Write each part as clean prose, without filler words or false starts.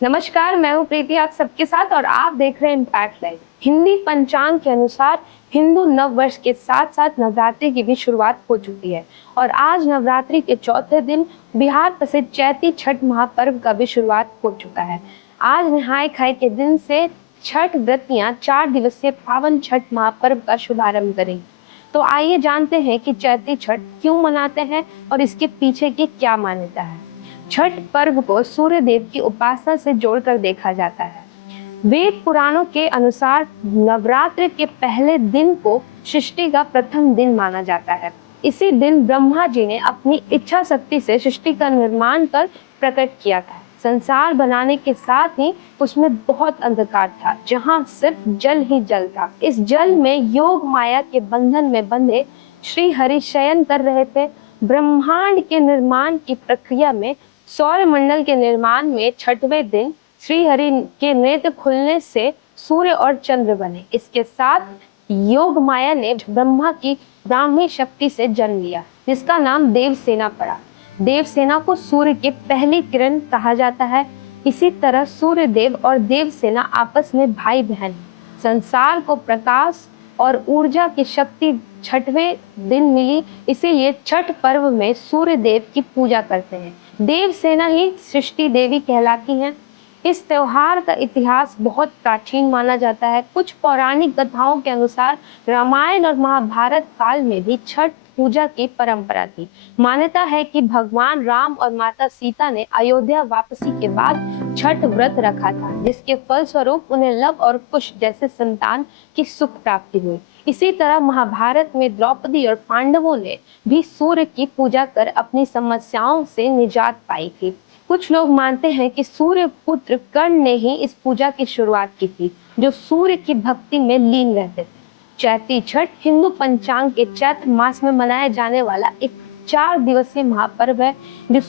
नमस्कार, मैं हूँ प्रीति आप सबके साथ और आप देख रहे हैं इम्पैक्ट लाइव। हिंदी पंचांग के अनुसार हिंदू नव वर्ष के साथ साथ नवरात्रि की भी शुरुआत हो चुकी है और आज नवरात्रि के चौथे दिन बिहार प्रसिद्ध चैती छठ महापर्व का भी शुरुआत हो चुका है। आज नहाय खाए के दिन से छठ व्रतियां 4 दिवसीय पावन छठ महापर्व का शुभारंभ करेंगी। तो आइए जानते हैं कि चैती छठ क्यों मनाते हैं और इसके पीछे की क्या मान्यता है। छठ पर्व को सूर्य देव की उपासना से जोड़कर देखा जाता है। वेद पुराणों के अनुसार नवरात्र के पहले दिन को सृष्टि का प्रथम दिन माना जाता है। इसी दिन ब्रह्मा जी ने अपनी इच्छा शक्ति से सृष्टि का निर्माण कर प्रकट किया था। संसार बनाने के साथ ही उसमें बहुत अंधकार था, जहाँ सिर्फ जल ही जल था। इस जल में योग माया के बंधन में बंधे श्री हरि शयन कर रहे थे। ब्रह्मांड के निर्माण की प्रक्रिया में सौर मंडल के निर्माण में छठवें दिन श्री हरि के नेत्र खुलने से सूर्य और चंद्र बने। इसके साथ योग माया ने ब्रह्मा की ब्राह्मी शक्ति से जन्म लिया, जिसका नाम देवसेना पड़ा। देवसेना को सूर्य की पहली किरण कहा जाता है। इसी तरह सूर्य देव और देवसेना आपस में भाई बहन। संसार को प्रकाश और ऊर्जा की शक्ति छठवें दिन मिली, इसीलिए छठ पर्व में सूर्य देव की पूजा करते हैं। देवसेना ही सृष्टि देवी कहलाती हैं। इस त्योहार का इतिहास बहुत प्राचीन माना जाता है। कुछ पौराणिक कथाओं के अनुसार रामायण और महाभारत काल में भी छठ पूजा की परंपरा थी। मान्यता है कि भगवान राम और माता सीता ने अयोध्या वापसी के बाद छठ व्रत रखा था, जिसके फलस्वरूप उन्हें लव और कुश जैसे संतान की सुख प्राप्ति हुई। इसी तरह महाभारत में द्रौपदी और पांडवों ने भी सूर्य की पूजा कर अपनी समस्याओं से निजात पाई थी। कुछ लोग मानते हैं कि सूर्य पुत्र कर्ण ने ही इस पूजा की शुरुआत की थी, जो सूर्य की भक्ति में लीन रहते थे। चैती छठ हिंदू पंचांग के चैत्र मास में मनाया जाने वाला एक 4 दिवसीय महापर्व है, जो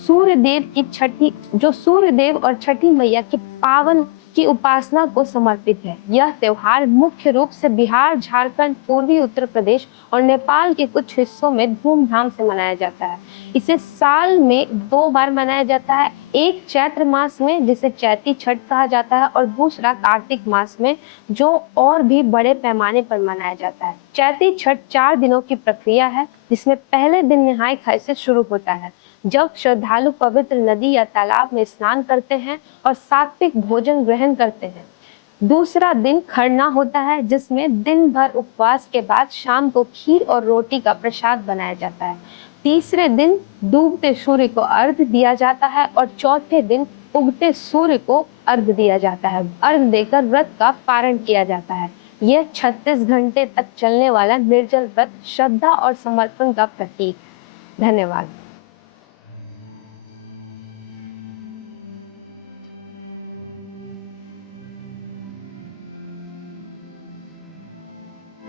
सूर्य देव और छठी मैया के पावन की उपासना को समर्पित है। यह त्योहार मुख्य रूप से बिहार, झारखंड, पूर्वी उत्तर प्रदेश और नेपाल के कुछ हिस्सों में धूमधाम से मनाया जाता है। इसे साल में 2 बार मनाया जाता है, एक चैत्र मास में जिसे चैती छठ कहा जाता है और दूसरा कार्तिक मास में, जो और भी बड़े पैमाने पर मनाया जाता है। चैती छठ 4 दिनों की प्रक्रिया है, जिसमें पहले दिन नहाय खाए से शुरू होता है, जब श्रद्धालु पवित्र नदी या तालाब में स्नान करते हैं और सात्विक भोजन ग्रहण करते हैं। दूसरा दिन खरना होता है, जिसमें दिन भर उपवास के बाद शाम को खीर और रोटी का प्रसाद बनाया जाता है। तीसरे दिन डूबते सूर्य को अर्घ्य दिया जाता है और चौथे दिन उगते सूर्य को अर्घ्य दिया जाता है। अर्घ्य देकर व्रत का पारण किया जाता है। यह 36 घंटे तक चलने वाला निर्जल व्रत श्रद्धा और समर्पण का प्रतीक है। धन्यवाद।